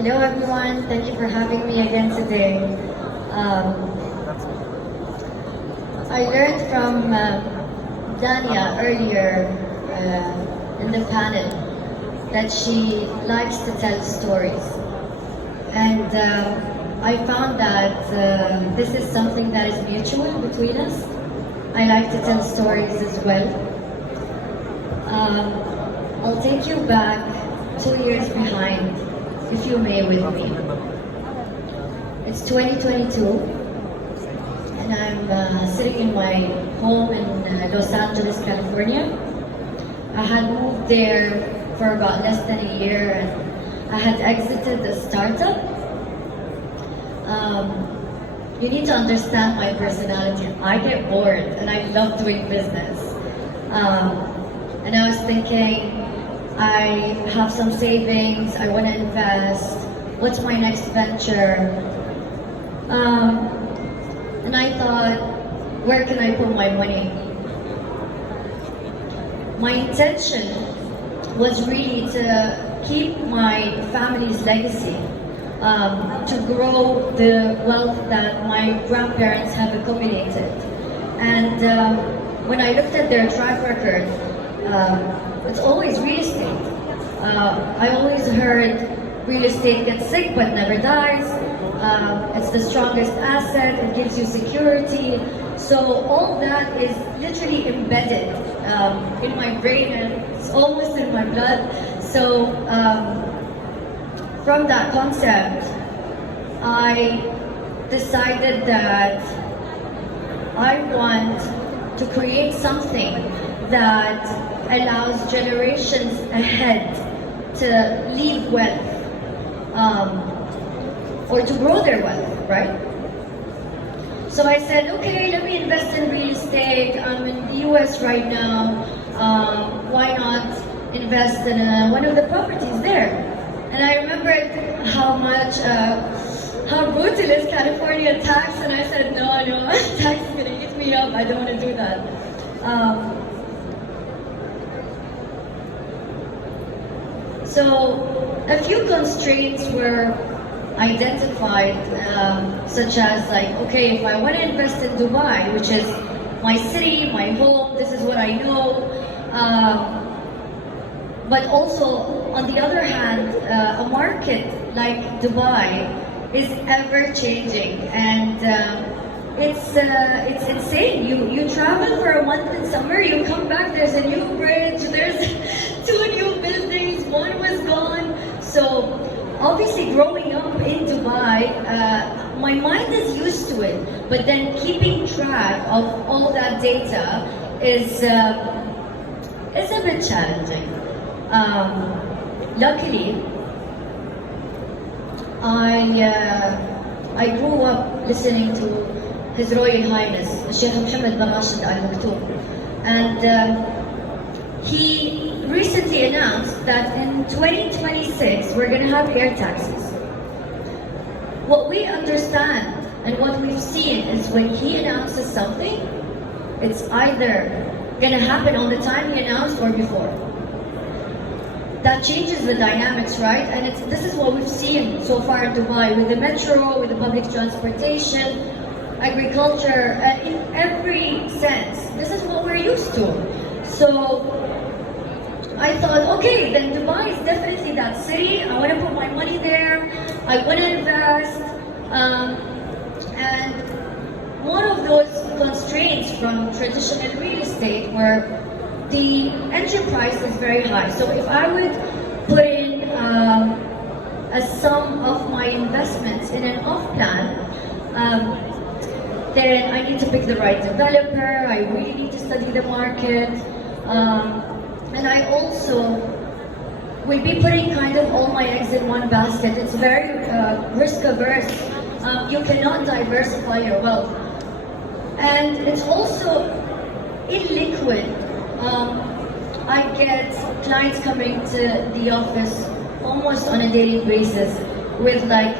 Hello everyone, thank you for having me again today. I learned from Dania earlier in the panel that she likes to tell stories. And I found that this is something that is mutual between us. I like to tell stories as well. I'll take you back 2 years behind, if you may, with me. It's 2022, and I'm sitting in my home in Los Angeles, California. I had moved there for about less than a year, and I had exited the startup. You need to understand my personality. I get bored, and I love doing business. And I was thinking, I have some savings, I want to invest, what's my next venture? And I thought, where can I put my money? My intention was really to keep my family's legacy, to grow the wealth that my grandparents have accumulated. And when I looked at their track record, it's always real estate. I always heard real estate gets sick but never dies. It's the strongest asset, it gives you security. So all that is literally embedded in my brain, and it's almost in my blood. So from that concept, I decided that I want to create something that allows generations ahead to leave wealth, or to grow their wealth, right? So I said, okay, let me invest in real estate. I'm in the US right now. Why not invest in one of the properties there? And I remembered how brutal is California tax, and I said, no, tax is gonna eat me up. I don't want to do that. So a few constraints were identified, such as like, okay, if I want to invest in Dubai, which is my city, my home, this is what I know, but also on the other hand, a market like Dubai is ever changing, and it's insane. You travel for a month in summer, you come back, there's a new bridge, there's 2 new buildings, one was gone. So obviously growing up in Dubai, my mind is used to it, but then keeping track of all that data is a bit challenging. Luckily, I grew up listening to His Royal Highness, Sheikh Mohammed bin Rashid Al Maktoum, and he recently announced that in 2026 we're going to have air taxis. What we understand and what we've seen is when he announces something, it's either going to happen on the time he announced or before. That changes the dynamics, right? And this is what we've seen so far in Dubai with the metro, with the public transportation, agriculture, in every sense. This is what we're used to. So I thought, okay, then Dubai is definitely that city. I want to put my money there. I want to invest. And one of those constraints from traditional real estate were the entry price is very high. So if I would put in a sum of my investments in an off plan, then I need to pick the right developer. I really need to study the market. And I also will be putting kind of all my eggs in one basket. It's very risk averse. You cannot diversify your wealth. And it's also illiquid. I get clients coming to the office almost on a daily basis with like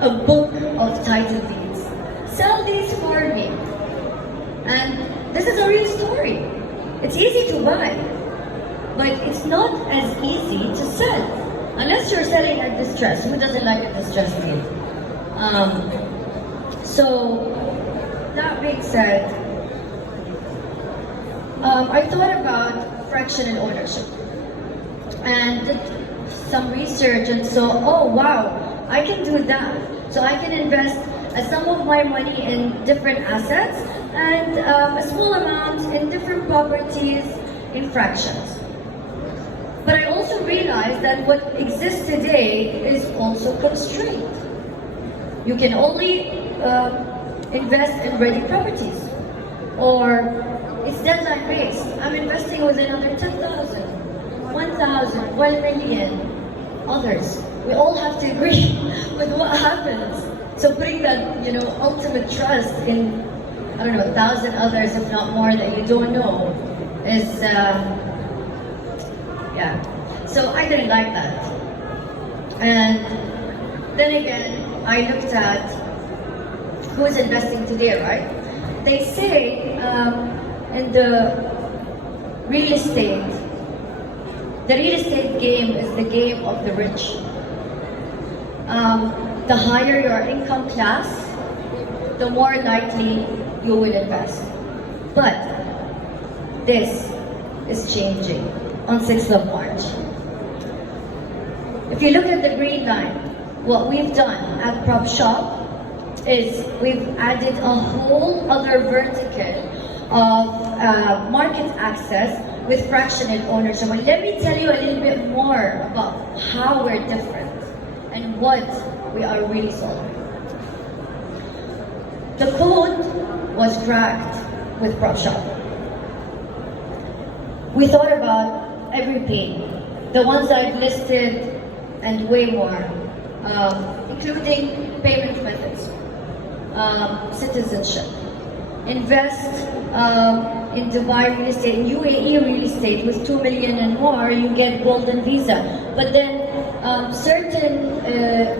a book of title deeds. Sell these for me. And this is a real story. It's easy to buy, but it's not as easy to sell. Unless you're selling at distress. Who doesn't like a distress deal? So, that being said, I thought about fractional ownership and did some research and saw, oh wow, I can do that. So I can invest a sum of my money in different assets and a small amount in different properties in fractions. But I also realized that what exists today is also constrained. You can only invest in ready properties, or it's deadline based. I'm investing with another 10,000, 1,000, 1 million others. We all have to agree with what happens. So putting that, ultimate trust in, 1,000 others, if not more, that you don't know, is, yeah. So I didn't like that. And then again, I looked at who's investing today, right? They say in the real estate game is the game of the rich. The higher your income class, the more likely you will invest. But this is changing on 6th of March. If you look at the green line, what we've done at PropShop is we've added a whole other vertical of market access with fractional ownership. And let me tell you a little bit more about how we're different and what we are really solving. The code was cracked with PropShop. We thought about every pain, the ones I've listed and way more, including payment methods, citizenship, invest in Dubai real estate, in UAE real estate with 2 million and more, you get golden visa. But then certain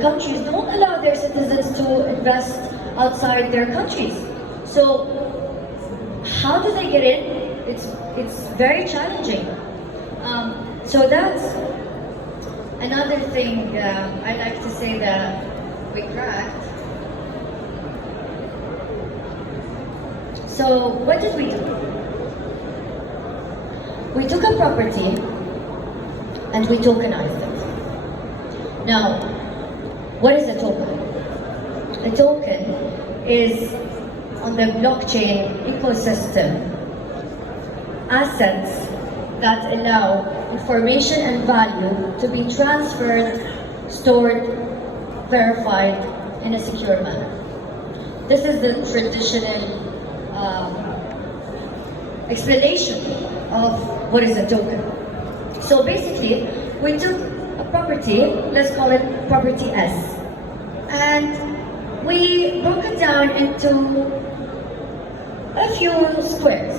countries don't allow their citizens to invest outside their countries. So how do they get in? It's very challenging. So that's another thing I like to say that we cracked. So what did we do? We took a property and we tokenized it. Now, what is a token? A token is on the blockchain ecosystem assets that allow information and value to be transferred, stored, verified in a secure manner. This is the traditional explanation of what is a token. So basically, we took a property, let's call it property S, and we broke it down into a few squares.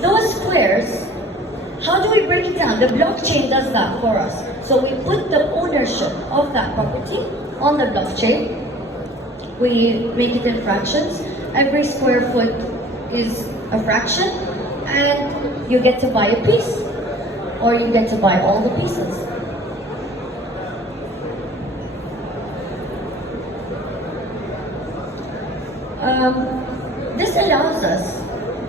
Those squares, how do we break it down? The blockchain does that for us. So we put the ownership of that property on the blockchain. We make it in fractions. Every square foot is a fraction, and you get to buy a piece, or you get to buy all the pieces. This allows us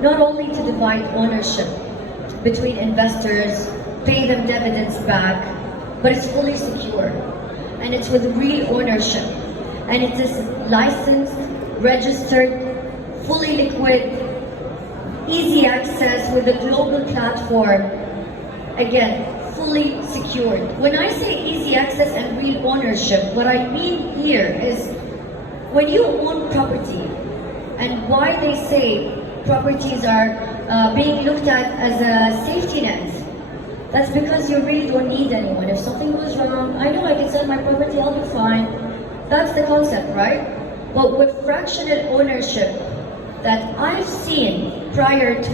not only to divide ownership between investors, pay them dividends back, but it's fully secure, and it's with real ownership, and it is licensed, registered, fully liquid, easy access with a global platform, again, fully secured. When I say easy access and real ownership, what I mean here is when you own property, and why they say properties are being looked at as a safety net, that's because you really don't need anyone. If something goes wrong, I know I can sell my property, I'll be fine. That's the concept, right? But with fractional ownership that I've seen prior to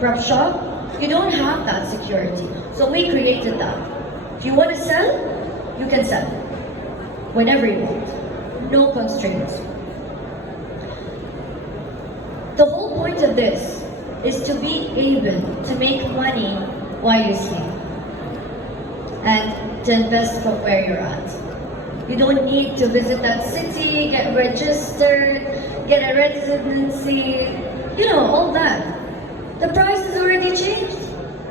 PropShop, you don't have that security. So we created that. If you want to sell, you can sell whenever you want. No constraints. The whole point of this is to be able to make money while you sleep. And to invest from where you're at. You don't need to visit that city, get registered, get a residency, you know, all that. The price has already changed.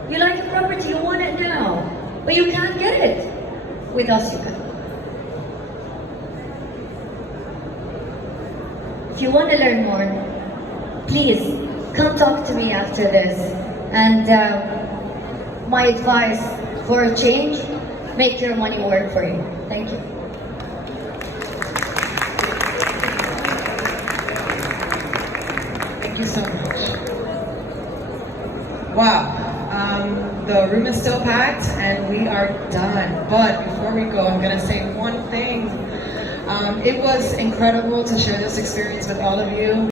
You like a property, you want it now, but you can't get it. With us, you can. If you want to learn more, please come talk to me after this. And my advice for a change, make your money work for you. Thank you. Thank you so much. Wow. The room is still packed and we are done. But before we go, I'm gonna say one thing. It was incredible to share this experience with all of you.